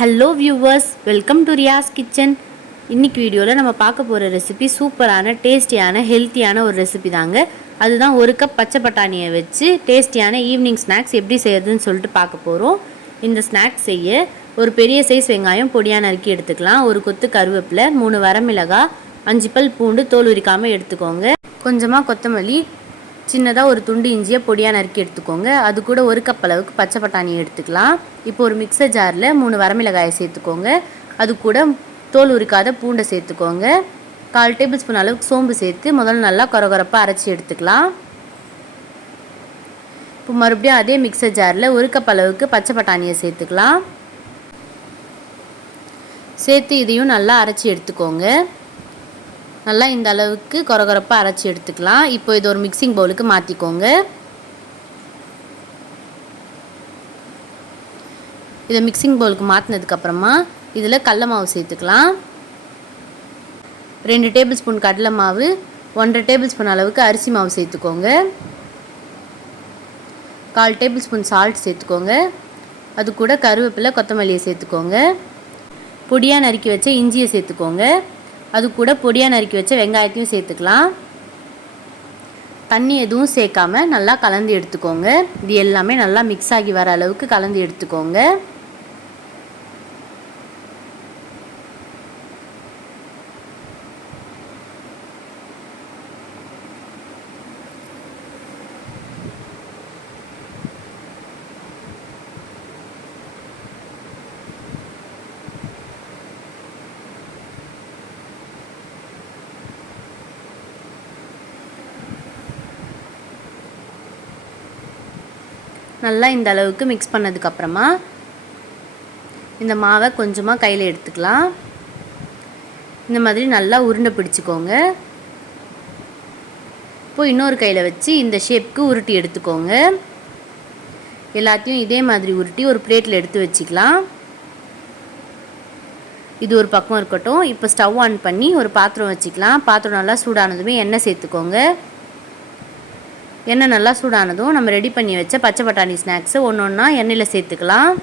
Hello viewers welcome to Riyas kitchen இன்னைக்கு வீடியோவில் நம்ம பார்க்க போகிற ரெசிபி சூப்பரான டேஸ்டியான ஹெல்த்தியான ஒரு ரெசிபி தாங்க. அதுதான் ஒரு கப் பச்சை பட்டாணியை வச்சு டேஸ்டியான ஈவினிங் ஸ்நாக்ஸ் எப்படி செய்யறதுன்னு சொல்லிட்டு பார்க்க போகிறோம் இந்த ஸ்நாக்ஸ் செய்ய ஒரு பெரிய சைஸ் வெங்காயம் பொடியாக நறுக்கி எடுத்துக்கலாம். ஒரு கொத்து கருவேப்பிலை மூணு வரமிளகாய் அஞ்சு பல் பூண்டு தோல் உரிக்காமல் எடுத்துக்கோங்க. கொஞ்சமாக கொத்தமல்லி சின்னதாக ஒரு துண்டு இஞ்சியை பொடியாக நறுக்கி எடுத்துக்கோங்க. அது கூட ஒரு கப் அளவுக்கு பச்சை பட்டாணி எடுத்துக்கலாம். இப்போ ஒரு மிக்சர் ஜாரில் மூணு வரமிளகாயை சேர்த்துக்கோங்க. அது கூட தோல் உரிக்காத பூண்டை சேர்த்துக்கோங்க. கால் டேபிள் ஸ்பூன் அளவுக்கு சோம்பு சேர்த்து முதல்ல நல்லா கொரகொரப்பாக அரைச்சி எடுத்துக்கலாம். இப்போ மறுபடியும் அதே மிக்சர் ஜாரில் ஒரு கப் அளவுக்கு பச்சை பட்டாணியை சேர்த்துக்கலாம். சேர்த்து இதையும் நல்லா அரைச்சி எடுத்துக்கோங்க. நல்லா இந்த அளவுக்கு கொரகொரப்பாக அரைச்சி எடுத்துக்கலாம். இப்போ இது ஒரு மிக்சிங் பவுலுக்கு மாற்றிக்கோங்க இதை மிக்சிங் பவுலுக்கு மாற்றினதுக்கப்புறமா இதில் கடல மாவு சேர்த்துக்கலாம். ரெண்டு டேபிள் ஸ்பூன் கடலை மாவு ஒன்றரை டேபிள் ஸ்பூன் அளவுக்கு அரிசி மாவு சேர்த்துக்கோங்க. கால் டேபிள் ஸ்பூன் சால்ட் சேர்த்துக்கோங்க. அது கூட கருவேப்பிலை கொத்தமல்லியை சேர்த்துக்கோங்க. பொடியாக நறுக்கி வச்ச இஞ்சியை சேர்த்துக்கோங்க. அது கூட பொடியாக நறுக்கி வச்ச வெங்காயத்தையும் சேர்த்துக்கலாம். தண்ணி எதுவும் சேர்க்காம நல்லா கலந்து எடுத்துக்கோங்க. இது எல்லாமே நல்லா மிக்ஸ் ஆகி வர அளவுக்கு கலந்து எடுத்துக்கோங்க. நல்லா இந்த அளவுக்கு மிக்ஸ் பண்ணதுக்கப்புறமா இந்த மாவை கொஞ்சமாக கையில் எடுத்துக்கலாம். இந்த மாதிரி நல்லா உருண்டை பிடிச்சிக்கோங்க. இப்போ இன்னொரு கையில் வச்சு இந்த ஷேப்புக்கு உருட்டி எடுத்துக்கோங்க. எல்லாத்தையும் இதே மாதிரி உருட்டி ஒரு பிளேட்டில் எடுத்து வச்சுக்கலாம். இது ஒரு பக்கம் இருக்கட்டும். இப்போ ஸ்டவ் ஆன் பண்ணி ஒரு பாத்திரம் வச்சுக்கலாம். பாத்திரம் நல்லா சூடானதுமே எண்ணெய் சேர்த்துக்கோங்க. எண்ணெய் நல்லா சூடானதும் நம்ம ரெடி பண்ணி வச்ச பச்சை பட்டாணி ஸ்நாக்ஸு ஒன்று ஒன்றா எண்ணெயில் சேர்த்துக்கலாம்.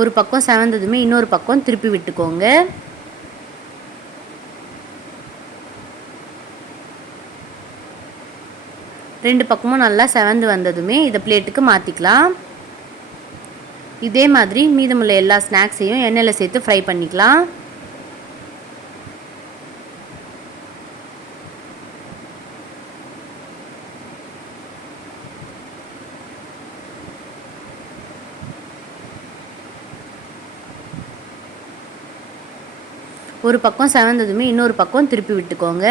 ஒரு பக்கம் செவந்ததுமே இன்னொரு பக்கம் திருப்பி விட்டுக்கோங்க. ரெண்டு பக்கமும் நல்லா செவந்து வந்ததுமே இதை பிளேட்டுக்கு மாற்றிக்கலாம் இதே மாதிரி மீதமுள்ள எல்லா ஸ்நாக்ஸையும் எண்ணெயில் சேர்த்து ஃப்ரை பண்ணிக்கலாம். ஒரு பக்கம் செவந்ததுமே இன்னொரு பக்கம் திருப்பி விட்டுக்கோங்க.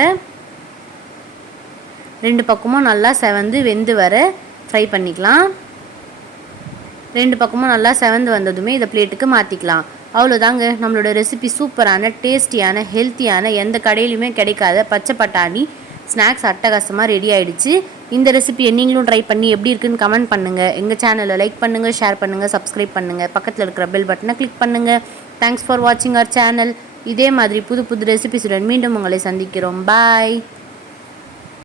ரெண்டு பக்கமும் நல்லா செவந்து வெந்து வர ஃப்ரை பண்ணிக்கலாம். ரெண்டு பக்கமும் நல்லா செவந்து வந்ததுமே இதை பிளேட்டுக்கு மாற்றிக்கலாம் அவ்வளோதாங்க நம்மளோட ரெசிபி சூப்பரான டேஸ்டியான ஹெல்த்தியான எந்த கடையிலுமே கிடைக்காத பச்சை பட்டாணி ஸ்நாக்ஸ் அட்டகாசமாக ரெடி ஆகிடுச்சு இந்த ரெசிபியை நீங்களும் ட்ரை பண்ணி எப்படி இருக்குன்னு கமெண்ட் பண்ணுங்கள் எங்கள் சேனலை லைக் பண்ணுங்கள் ஷேர் பண்ணுங்கள் சப்ஸ்கிரைப் பண்ணுங்கள் பக்கத்தில் இருக்கிற பெல் பட்டனை கிளிக் பண்ணுங்கள் தேங்க்ஸ் ஃபார் வாட்சிங் அவர் சேனல் இதே மாதிரி புது புது ரெசிபிஸுடன் மீண்டும் உங்களை சந்திக்கிறோம். பாய்